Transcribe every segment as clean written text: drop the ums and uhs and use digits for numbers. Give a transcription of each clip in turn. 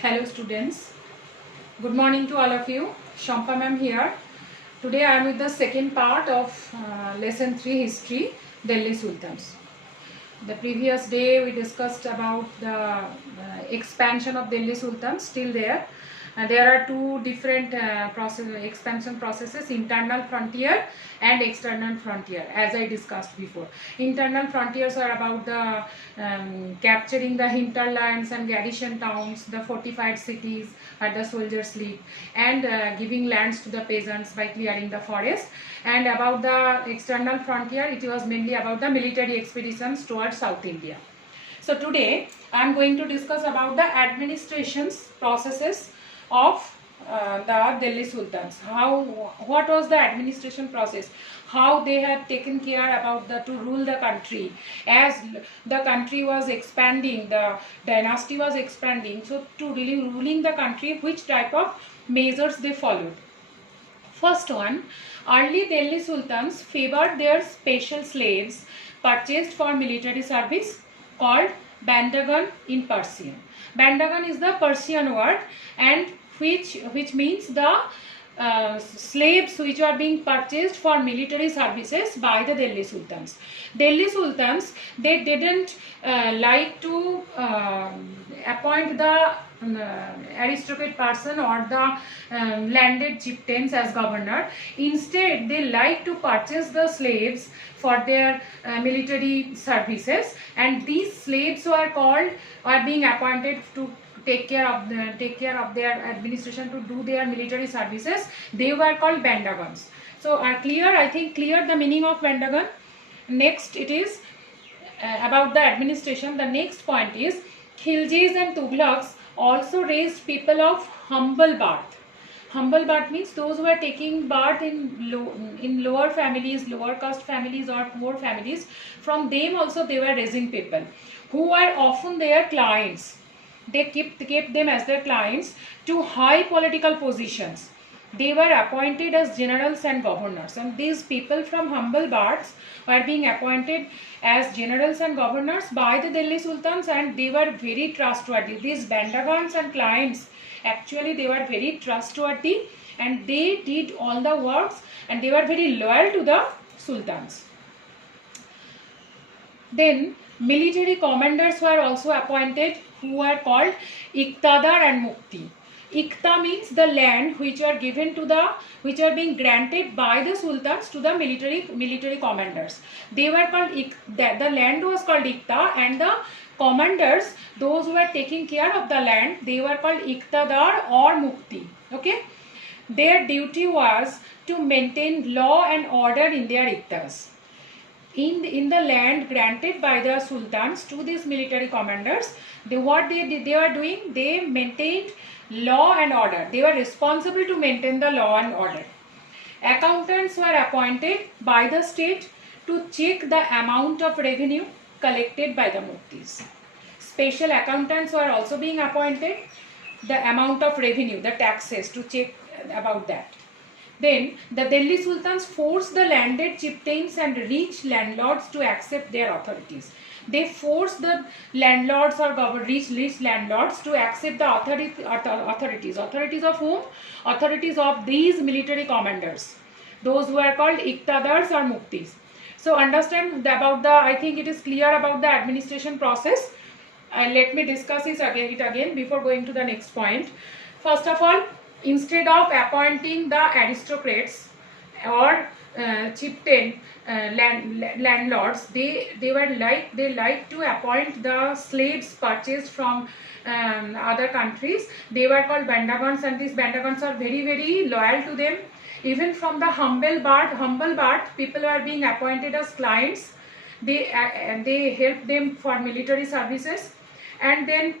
Hello students, good morning to all of you. Shampa ma'am here. Today I am with the second part of lesson 3 history, Delhi Sultans. The previous day we discussed about the expansion of Delhi Sultans. Still there are two different expansion processes, internal frontier and external frontier, as I discussed before. Internal frontiers are about the capturing the hinterlands and garrison towns, the fortified cities where the soldiers live, and giving lands to the peasants by clearing the forest. And about the external frontier, it was mainly about the military expeditions towards South India. So today I am going to discuss about the administration's processes of the Delhi Sultans. What was the administration process? How they have taken care about to rule the country as the country was expanding, the dynasty was expanding. So to really ruling the country, which type of measures they followed? First one, early Delhi Sultans favored their special slaves purchased for military service called bandagan in Persian. Bandagan is the Persian word, and which means the slaves which are being purchased for military services by the Delhi Sultans. Delhi Sultans, they didn't like to appoint the aristocrat person or the landed chieftains as governor. Instead, they like to purchase the slaves for their military services, and these slaves are being appointed to take care of their administration, to do their military services. They were called bandagans. So I think clear the meaning of bandagan. Next it is about the administration. The next point is Khiljis and Tughlaqs also raised people of humble birth. Humble birth means those who are taking birth in lower families, lower caste families or poor families. From them also they were raising people who were often their clients. They kept them as their clients to high political positions. They were appointed as generals and governors, and these people from humble births were being appointed as generals and governors by the Delhi Sultans, and they were very trustworthy. These bandagans and clients, actually they were very trustworthy, and they did all the works, and they were very loyal to the sultans. Then military commanders were also appointed, who were called Iqtadar and Mukti. Iqta means the land which are being granted by the sultans to the military commanders. They were called the land was called Iqta, and the commanders, those who were taking care of the land, they were called Iqtadar or Mukti. Okay, their duty was to maintain law and order in their Iqtas. In the land granted by the sultans to these military commanders, they were doing, they maintained law and order. They were responsible to maintain the law and order. Accountants were appointed by the state to check the amount of revenue collected by the muftis. Special accountants were also being appointed, the amount of revenue, the taxes, to check about that. Then the Delhi Sultans forced the landed chieftains and rich landlords to accept their authorities. They forced the landlords or rich landlords to accept the authorities. Authorities of whom? Authorities of these military commanders. Those who are called Iqtadars or Muktis. So understand about I think it is clear about the administration process. Let me discuss it again before going to the next point. First of all, instead of appointing the aristocrats or chieftain landlords, they like to appoint the slaves purchased from other countries. They were called bandagans, and these bandagans are very, very loyal to them. Even from the humble birth, people are being appointed as clients. They help them for military services, and then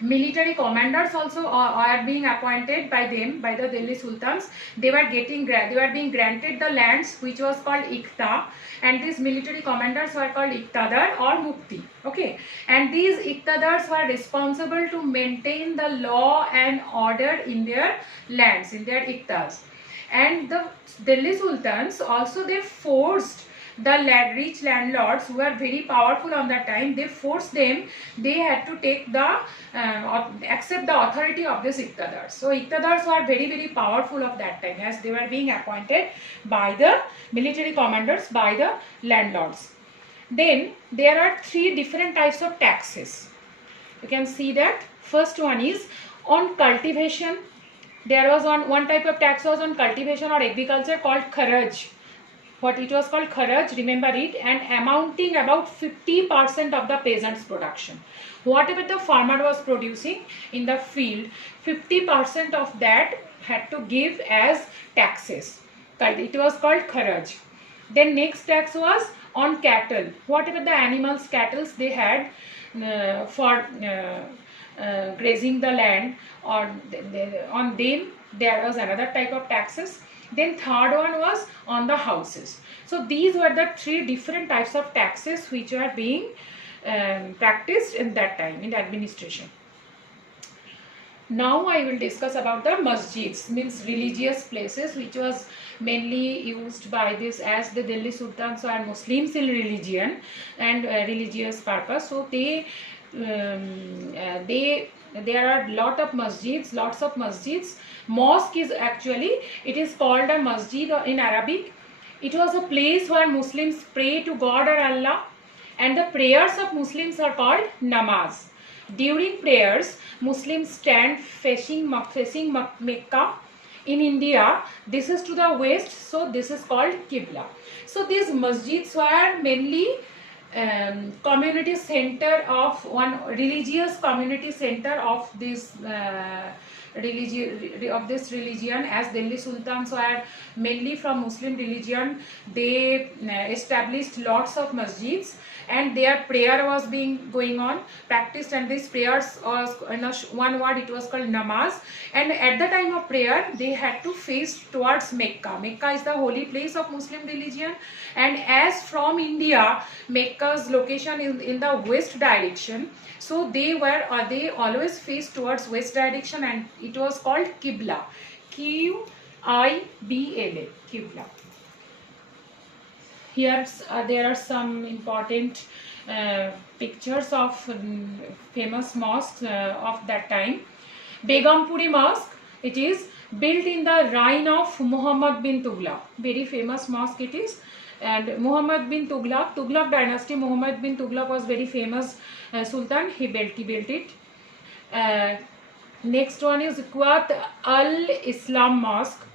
military commanders also are being appointed by the Delhi Sultans. They were being granted the lands which was called Iqta, and these military commanders were called Iqtadar or Mukti. Okay, and these Iqtadars were responsible to maintain the law and order in their lands, in their Iqtas. And the Delhi Sultans also, they forced the rich landlords who were very powerful on that time, they forced them, they had to take the accept the authority of this iqtadars. So iqtadars were very powerful of that time, as they were being appointed by the military commanders, by the landlords. Then there are three different types of taxes. You can see that first one is on cultivation. There was one type of tax was on cultivation or agriculture called kharaj. What it was called kharaj, remember it, and amounting about 50% of the peasant's production. Whatever the farmer was producing in the field, 50% of that had to give as taxes. It was called kharaj. Then next tax was on cattle. Whatever the animals, cattle they had for grazing the land, or on them there was another type of taxes. Then third one was on the houses. So these were the three different types of taxes which were being practiced in that time in administration. Now I will discuss about the masjids, means religious places, which was mainly used by this, as the Delhi Sultans were Muslims in religion and religious purpose. So there are lots of masjids. Mosque is actually, it is called a masjid in Arabic. It was a place where Muslims pray to God or Allah, and the prayers of Muslims are called namaz. During prayers, Muslims stand facing Mecca. In India, this is to the west, so this is called Qibla. So these masjids were mainly community center of one religious community center of this religion, as Delhi Sultans were mainly from Muslim religion. They established lots of masjids, and their prayer was being going on, practiced, and these prayers was in one word, it was called namaz. And at the time of prayer, they had to face towards Mecca. Mecca is the holy place of Muslim religion, and as from India, Mecca's location is in the west direction, so they always faced towards west direction, and it was called Qibla, Qibla, Qibla. Here there are some important pictures of famous mosques of that time. Begumpuri Mosque, it is built in the reign of Muhammad bin Tughlaq. Very famous mosque it is. And Muhammad bin Tughlaq dynasty, Muhammad bin Tughlaq was very famous Sultan. He built it. Next one is Quat al-Islam Mosque.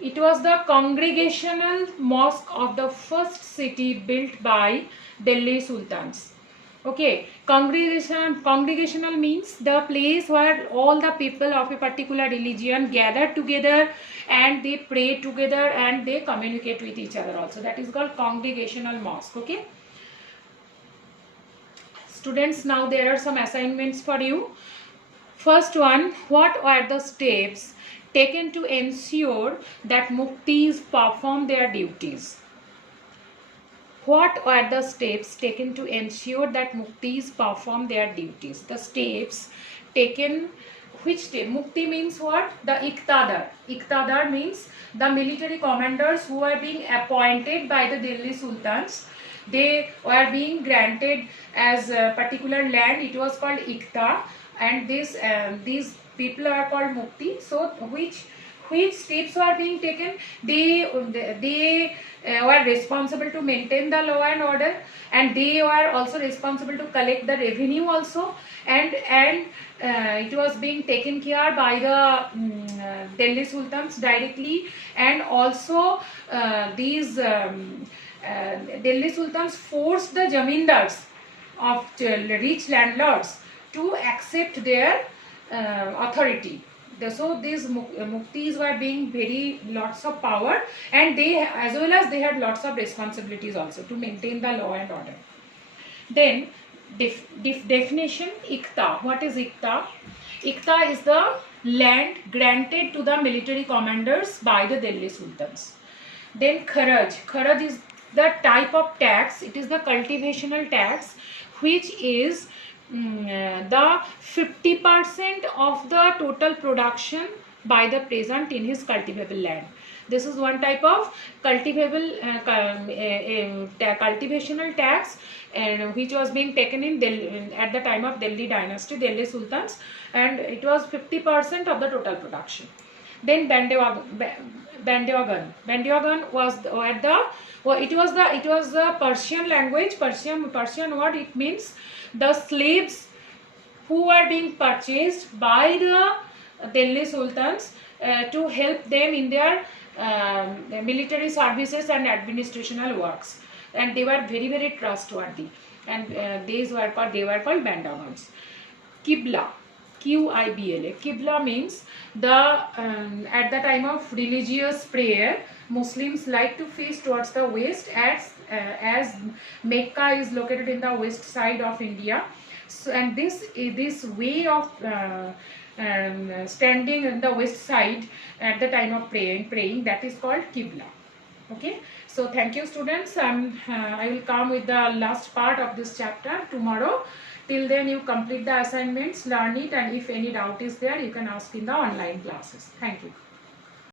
It was the congregational mosque of the first city built by Delhi Sultans. Okay, congregational means the place where all the people of a particular religion gather together and they pray together and they communicate with each other also. That is called congregational mosque. Okay. Students, now there are some assignments for you. First one, what are the steps taken to ensure that muftis perform their duties? What are the steps taken to ensure that muftis perform their duties? The steps taken, which step? Mufti means what? The iqtadar. Iqtadar means the military commanders who are being appointed by the Delhi Sultans. They were being granted as a particular land. It was called iqta, and these people are called mufti. So which steps were being taken? They were responsible to maintain the law and order, and they were also responsible to collect the revenue also, and it was being taken care by the Delhi Sultans directly, and also these Delhi Sultans forced the zamindars of rich landlords to accept their authority. So these muftis were being very lots of power, and they, as well as they had lots of responsibilities also to maintain the law and order. Then definition, iqta. What is iqta? Iqta is the land granted to the military commanders by the Delhi Sultans. Then kharaj. Kharaj is the type of tax. It is the cultivational tax, which is the 50% of the total production by the peasant in his cultivable land. This is one type of cultivational tax, and which was being taken in Delhi at the time of Delhi dynasty, Delhi Sultans, and it was 50% of the total production. Then Bandyagan was at the it was the Persian language, Persian word. It means the slaves who were being purchased by the Delhi Sultans to help them in their military services and administrational works, and they were very, very trustworthy, and they were called Bandagans. Qibla, Qibla. Qibla means the at the time of religious prayer, Muslims like to face towards the west, as Mecca is located in the west side of India. So, and this way of standing on the west side at the time of praying, that is called Qibla. Okay, so thank you, students. I will come with the last part of this chapter tomorrow. Till then, you complete the assignments, learn it, and if any doubt is there, you can ask in the online classes. Thank you.